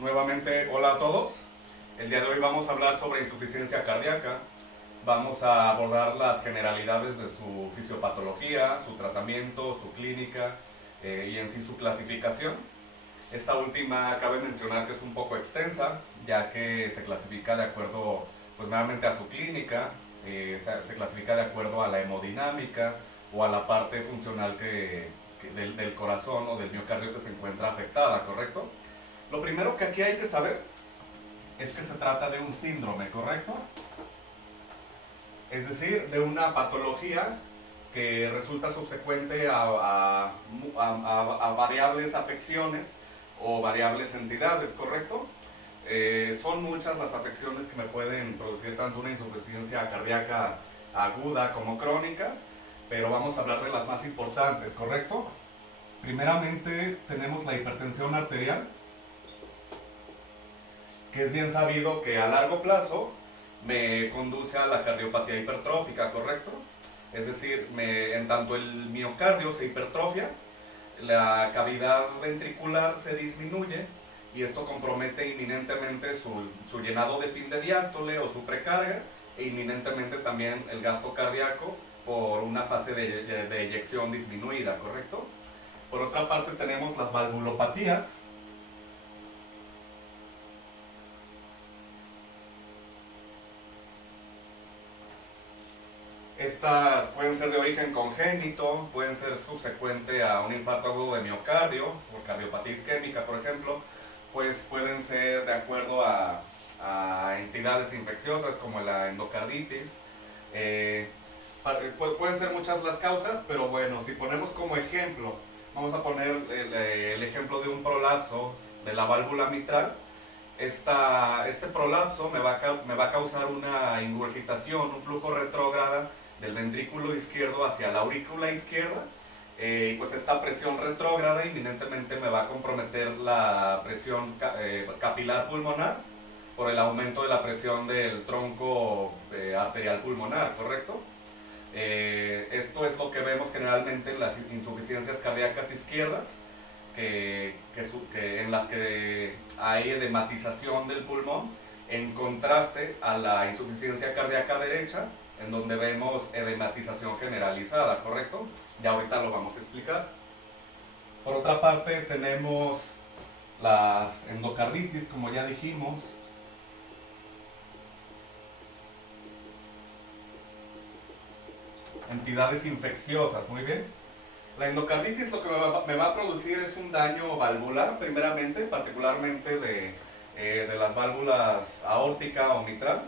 Nuevamente, hola a todos. El día de hoy vamos a hablar sobre insuficiencia cardíaca. Vamos a abordar las generalidades de su fisiopatología, su tratamiento, su clínica y en sí su clasificación. Esta última cabe mencionar que es un poco extensa, ya que se clasifica de acuerdo pues meramente a su clínica, se clasifica de acuerdo a la hemodinámica o a la parte funcional del corazón o del miocardio que se encuentra afectada, ¿correcto? Lo primero que aquí hay que saber es que se trata de un síndrome, ¿correcto? Es decir, de una patología que resulta subsecuente a variables afecciones o variables entidades, ¿correcto? Son muchas las afecciones que me pueden producir tanto una insuficiencia cardíaca aguda como crónica, pero vamos a hablar de las más importantes, ¿correcto? Primeramente tenemos la hipertensión arterial, que es bien sabido que a largo plazo me conduce a la cardiopatía hipertrófica, ¿correcto? Es decir, en tanto el miocardio se hipertrofia, la cavidad ventricular se disminuye y esto compromete inminentemente su llenado de fin de diástole o su precarga e inminentemente también el gasto cardíaco por una fase de eyección disminuida, ¿correcto? Por otra parte tenemos las valvulopatías. Estas pueden ser de origen congénito, pueden ser subsecuente a un infarto agudo de miocardio, por cardiopatía isquémica, por ejemplo, pues pueden ser de acuerdo a entidades infecciosas como la endocarditis. Pueden ser muchas las causas, pero bueno, si ponemos como ejemplo, vamos a poner el ejemplo de un prolapso de la válvula mitral. Este prolapso me va a causar una ingurgitación, un flujo retrógrada del ventrículo izquierdo hacia la aurícula izquierda. Pues esta presión retrógrada inminentemente me va a comprometer la presión capilar pulmonar por el aumento de la presión del tronco arterial pulmonar, ¿correcto? Esto es lo que vemos generalmente en las insuficiencias cardíacas izquierdas, en las que hay edematización del pulmón, en contraste a la insuficiencia cardíaca derecha, en donde vemos edematización generalizada, ¿correcto? Ya ahorita lo vamos a explicar. Por otra parte tenemos las endocarditis, como ya dijimos. Entidades infecciosas, muy bien. La endocarditis lo que me va a producir es un daño valvular, primeramente, particularmente de las válvulas aórtica o mitral.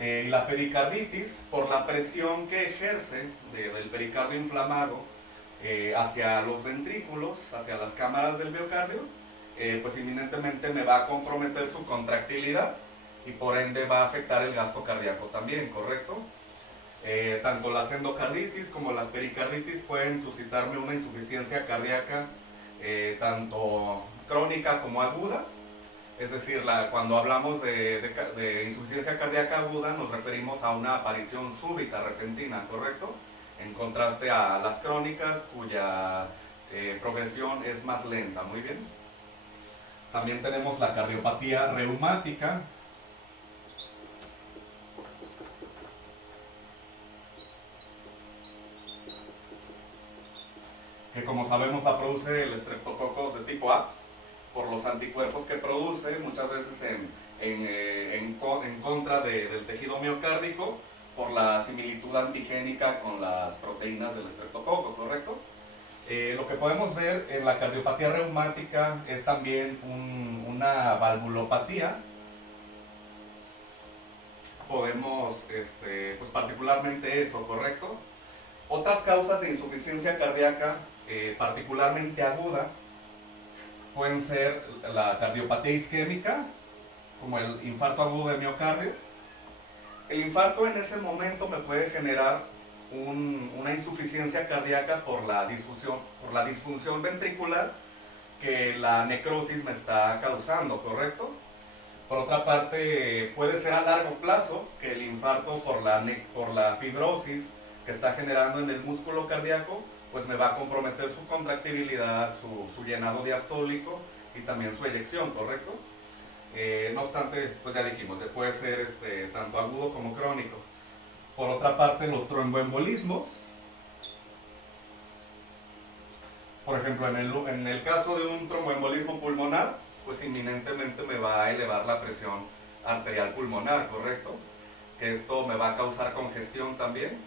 Y la pericarditis, por la presión que ejerce del pericardio inflamado hacia los ventrículos, hacia las cámaras del miocardio, pues inminentemente me va a comprometer su contractilidad y por ende va a afectar el gasto cardíaco también, ¿correcto? Tanto las endocarditis como las pericarditis pueden suscitarme una insuficiencia cardíaca tanto crónica como aguda. Es decir, cuando hablamos de insuficiencia cardíaca aguda nos referimos a una aparición súbita, repentina, ¿correcto? En contraste a las crónicas cuya progresión es más lenta, muy bien. También tenemos la cardiopatía reumática, que como sabemos la produce el Streptococcus de tipo A, por los anticuerpos que produce, muchas veces en contra del tejido miocárdico, por la similitud antigénica con las proteínas del estreptococo, ¿correcto? Lo que podemos ver en la cardiopatía reumática es también una valvulopatía. Podemos, pues particularmente eso, ¿correcto? Otras causas de insuficiencia cardíaca, particularmente aguda, pueden ser la cardiopatía isquémica, como el infarto agudo de miocardio. El infarto en ese momento me puede generar una insuficiencia cardíaca por la disfunción ventricular que la necrosis me está causando, ¿correcto? Por otra parte, puede ser a largo plazo que el infarto por la fibrosis que está generando en el músculo cardíaco pues me va a comprometer su contractibilidad, su llenado diastólico y también su eyección, ¿correcto? No obstante, pues ya dijimos, puede ser tanto agudo como crónico. Por otra parte, los tromboembolismos, por ejemplo, en el caso de un tromboembolismo pulmonar, pues inminentemente me va a elevar la presión arterial pulmonar, ¿correcto? Que esto me va a causar congestión también,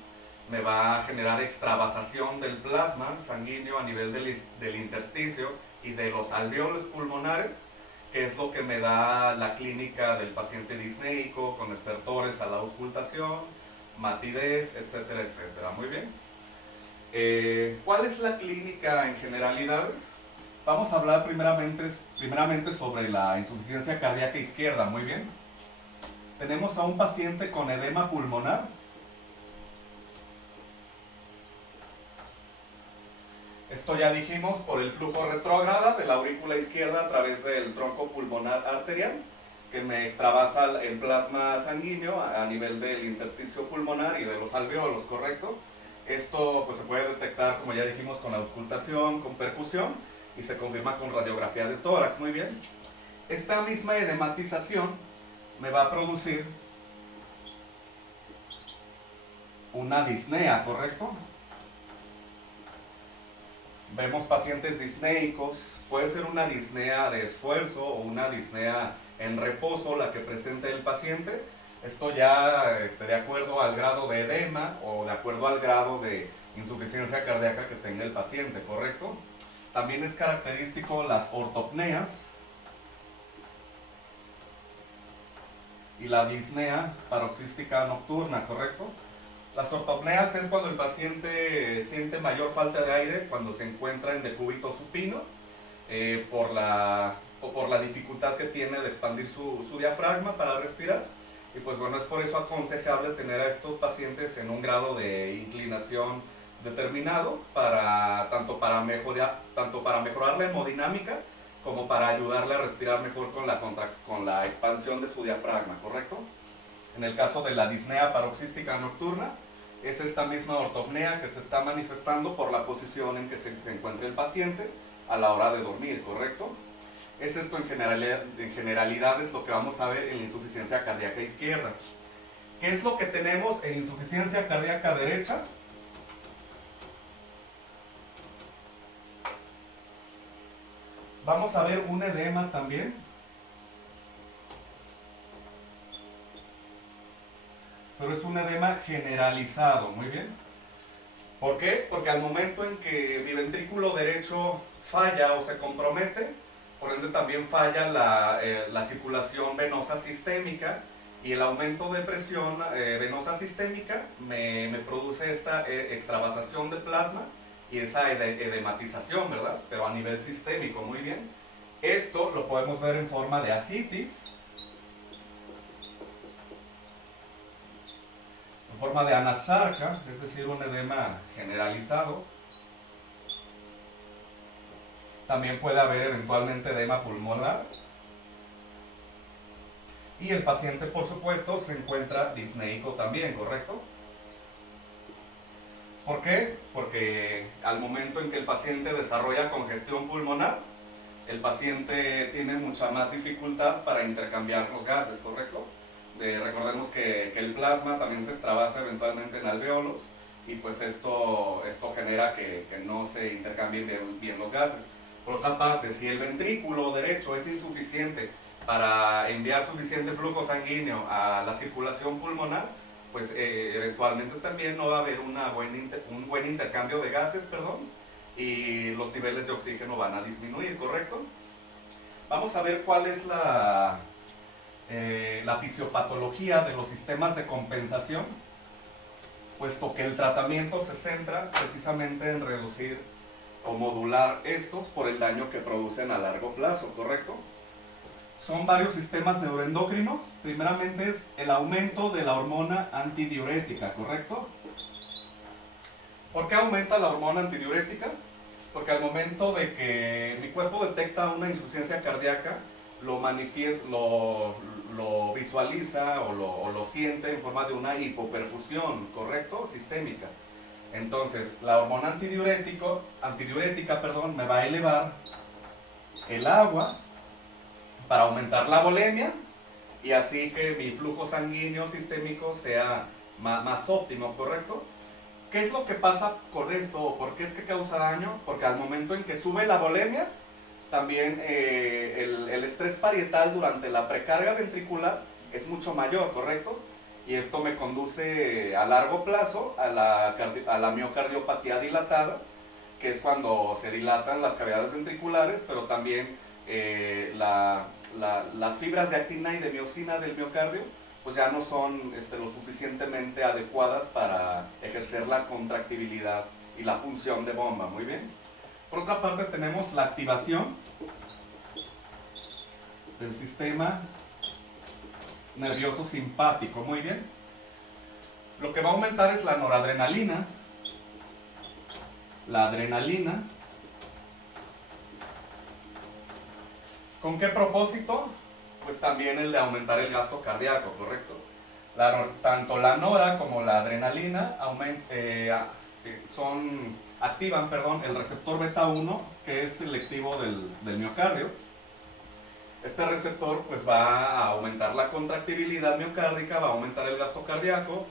me va a generar extravasación del plasma sanguíneo a nivel del intersticio y de los alveolos pulmonares, que es lo que me da la clínica del paciente disneico, con estertores a la auscultación, matidez, etcétera, etcétera. Muy bien. ¿Cuál es la clínica en generalidades? Vamos a hablar primeramente sobre la insuficiencia cardíaca izquierda. Muy bien. Tenemos a un paciente con edema pulmonar. Esto ya dijimos por el flujo retrógrado de la aurícula izquierda a través del tronco pulmonar arterial, que me extravasa el plasma sanguíneo a nivel del intersticio pulmonar y de los alveolos, ¿correcto? Esto pues, se puede detectar, como ya dijimos, con auscultación, con percusión, y se confirma con radiografía de tórax. Muy bien. Esta misma edematización me va a producir una disnea, ¿correcto? Vemos pacientes disneicos, puede ser una disnea de esfuerzo o una disnea en reposo la que presenta el paciente. Esto ya de acuerdo al grado de edema o de acuerdo al grado de insuficiencia cardíaca que tenga el paciente, ¿correcto? También es característico las ortopneas y la disnea paroxística nocturna, ¿correcto? Las ortopneas es cuando el paciente siente mayor falta de aire cuando se encuentra en decúbito supino por la dificultad que tiene de expandir su diafragma para respirar. Y pues bueno, es por eso aconsejable tener a estos pacientes en un grado de inclinación determinado tanto para mejorar la hemodinámica como para ayudarle a respirar mejor con la expansión de su diafragma, ¿correcto? En el caso de la disnea paroxística nocturna, es esta misma ortopnea que se está manifestando por la posición en que se encuentra el paciente a la hora de dormir, ¿correcto? Es esto en generalidades lo que vamos a ver en la insuficiencia cardíaca izquierda. ¿Qué es lo que tenemos en insuficiencia cardíaca derecha? Vamos a ver un edema también. Pero es un edema generalizado, muy bien. ¿Por qué? Porque al momento en que mi ventrículo derecho falla o se compromete, por ende también falla la circulación venosa sistémica, y el aumento de presión venosa sistémica me produce esta extravasación de plasma y esa edematización, ¿verdad? Pero a nivel sistémico, muy bien. Esto lo podemos ver en forma de ascitis, en forma de anasarca, es decir, un edema generalizado. También puede haber eventualmente edema pulmonar. Y el paciente, por supuesto, se encuentra disneico también, ¿correcto? ¿Por qué? Porque al momento en que el paciente desarrolla congestión pulmonar, el paciente tiene mucha más dificultad para intercambiar los gases, ¿correcto? Recordemos que el plasma también se extravasa eventualmente en alveolos, y pues esto genera que no se intercambien bien los gases. Por otra parte, si el ventrículo derecho es insuficiente para enviar suficiente flujo sanguíneo a la circulación pulmonar, pues eventualmente también no va a haber un buen intercambio de gases, y los niveles de oxígeno van a disminuir, ¿correcto? Vamos a ver cuál es la fisiopatología de los sistemas de compensación, puesto que el tratamiento se centra precisamente en reducir o modular estos por el daño que producen a largo plazo, ¿correcto? Son varios sistemas neuroendocrinos. Primeramente es el aumento de la hormona antidiurética, ¿correcto? ¿Por qué aumenta la hormona antidiurética? Porque al momento de que mi cuerpo detecta una insuficiencia cardíaca, lo visualiza o lo siente en forma de una hipoperfusión, ¿correcto? Sistémica. Entonces, la hormona antidiurética, me va a elevar el agua para aumentar la volemia y así que mi flujo sanguíneo sistémico sea más óptimo, ¿correcto? ¿Qué es lo que pasa con esto o por qué es que causa daño? Porque al momento en que sube la volemia, también el estrés parietal durante la precarga ventricular es mucho mayor, ¿correcto? Y esto me conduce a largo plazo a la miocardiopatía dilatada, que es cuando se dilatan las cavidades ventriculares, pero también las fibras de actina y de miocina del miocardio pues ya no son lo suficientemente adecuadas para ejercer la contractibilidad y la función de bomba. Muy bien. Por otra parte tenemos la activación del sistema nervioso simpático. Muy bien. Lo que va a aumentar es la noradrenalina, la adrenalina. ¿Con qué propósito? Pues también el de aumentar el gasto cardíaco, ¿correcto? Tanto la nora como la adrenalina activan el receptor beta 1, que es selectivo del miocardio. Este receptor pues va a aumentar la contractibilidad miocárdica, va a aumentar el gasto cardíaco.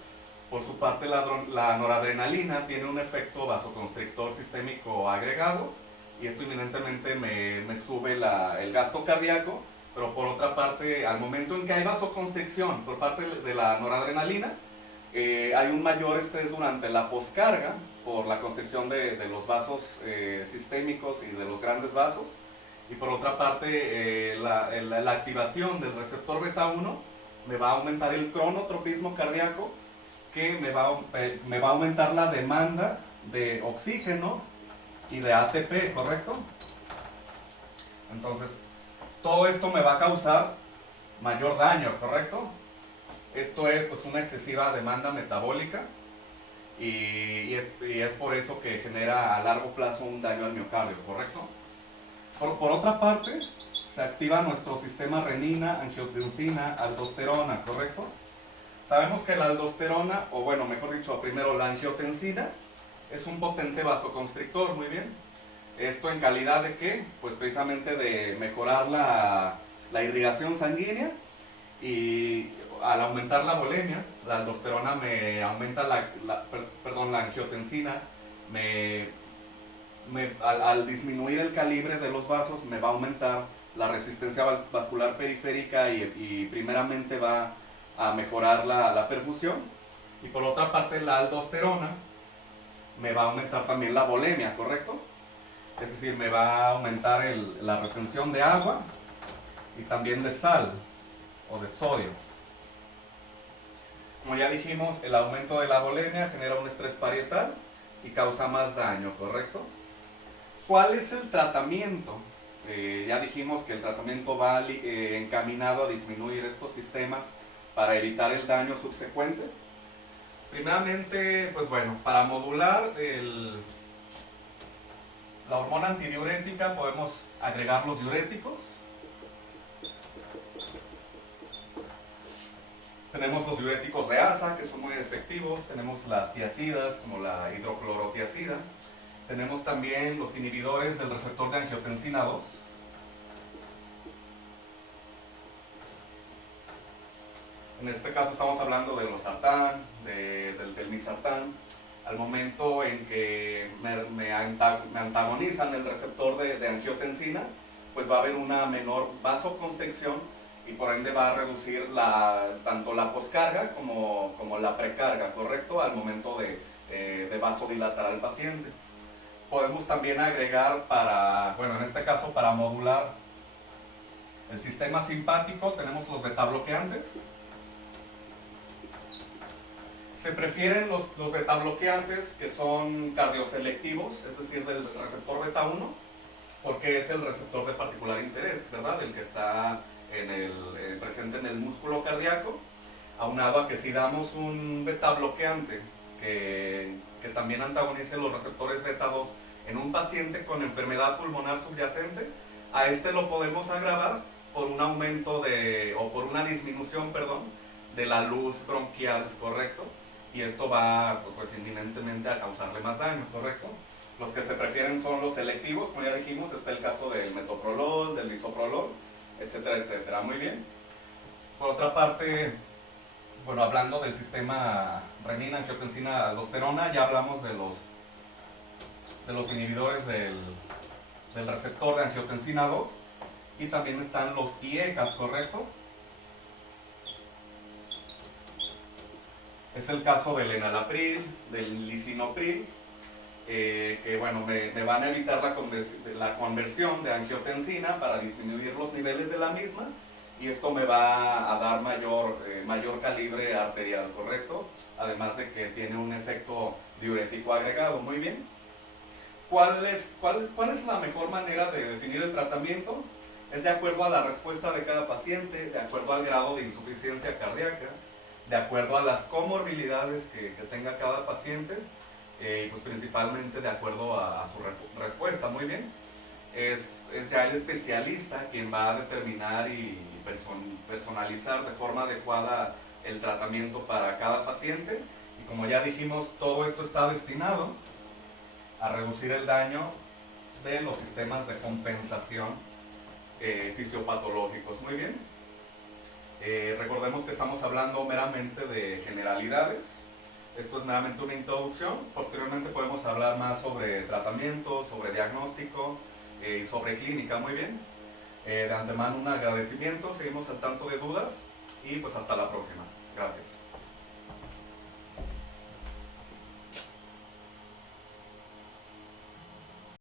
Por su parte la noradrenalina tiene un efecto vasoconstrictor sistémico agregado y esto inminentemente me sube el gasto cardíaco. Pero por otra parte, al momento en que hay vasoconstricción por parte de la noradrenalina, hay un mayor estrés durante la poscarga por la constricción de los vasos sistémicos y de los grandes vasos. Y por otra parte, la activación del receptor beta 1 me va a aumentar el cronotropismo cardíaco, que me va a aumentar la demanda de oxígeno y de ATP, ¿correcto? Entonces, todo esto me va a causar mayor daño, ¿correcto? Esto es pues una excesiva demanda metabólica y es por eso que genera a largo plazo un daño al miocardio, ¿correcto? Por otra parte, se activa nuestro sistema renina, angiotensina, aldosterona, ¿correcto? Sabemos que la aldosterona, o bueno, mejor dicho, primero la angiotensina, es un potente vasoconstrictor, muy bien. ¿Esto en calidad de qué? Pues precisamente de mejorar la irrigación sanguínea y al aumentar la volemia, la aldosterona me aumenta la angiotensina, al disminuir el calibre de los vasos me va a aumentar la resistencia vascular periférica y primeramente va a mejorar la perfusión. Y por otra parte la aldosterona me va a aumentar también la volemia, ¿correcto? Es decir, me va a aumentar la retención de agua y también de sal o de sodio. Como ya dijimos, el aumento de la volemia genera un estrés parietal y causa más daño, ¿correcto? ¿Cuál es el tratamiento? Ya dijimos que el tratamiento va encaminado a disminuir estos sistemas para evitar el daño subsecuente. Primeramente, pues bueno, para modular la hormona antidiurética podemos agregar los diuréticos. Tenemos los diuréticos de asa, que son muy efectivos. Tenemos las tiacidas, como la hidroclorotiacida. Tenemos también los inhibidores del receptor de angiotensina 2. En este caso estamos hablando de losartán, del telmisartán. Al momento en que me antagonizan el receptor de angiotensina, pues va a haber una menor vasoconstricción y por ende va a reducir tanto la poscarga como la precarga, ¿correcto? Al momento de vasodilatar al paciente. Podemos también agregar en este caso para modular el sistema simpático, tenemos los betabloqueantes. Se prefieren los betabloqueantes que son cardioselectivos, es decir, del receptor beta 1, porque es el receptor de particular interés, ¿verdad? El que está presente en el músculo cardíaco, aunado a que si damos un betabloqueante que también antagonice los receptores beta 2 en un paciente con enfermedad pulmonar subyacente, a este lo podemos agravar por un aumento o por una disminución, de la luz bronquial, ¿correcto? Y esto va pues inminentemente a causarle más daño, ¿correcto? Los que se prefieren son los selectivos, como ya dijimos, está el caso del metoprolol, del bisoprolol, etcétera, etcétera. Muy bien. Por otra parte, bueno, hablando del sistema renina-angiotensina-aldosterona, ya hablamos de los inhibidores del receptor de angiotensina 2 y también están los IECAS, ¿correcto? Es el caso del enalapril, del lisinopril, que bueno, me van a evitar la conversión de angiotensina para disminuir los niveles de la misma y esto me va a dar mayor calibre arterial, ¿correcto? Además de que tiene un efecto diurético agregado. Muy bien. ¿Cuál es la mejor manera de definir el tratamiento? Es de acuerdo a la respuesta de cada paciente, de acuerdo al grado de insuficiencia cardíaca, de acuerdo a las comorbilidades que tenga cada paciente, y pues principalmente de acuerdo a su respuesta. Muy bien. Es ya el especialista quien va a determinar y personalizar de forma adecuada el tratamiento para cada paciente. Y como ya dijimos, todo esto está destinado a reducir el daño de los sistemas de compensación fisiopatológicos. Muy bien. Recordemos que estamos hablando meramente de generalidades. Esto es meramente una introducción. Posteriormente podemos hablar más sobre tratamiento, sobre diagnóstico y sobre clínica. Muy bien. De antemano un agradecimiento. Seguimos al tanto de dudas y pues hasta la próxima. Gracias.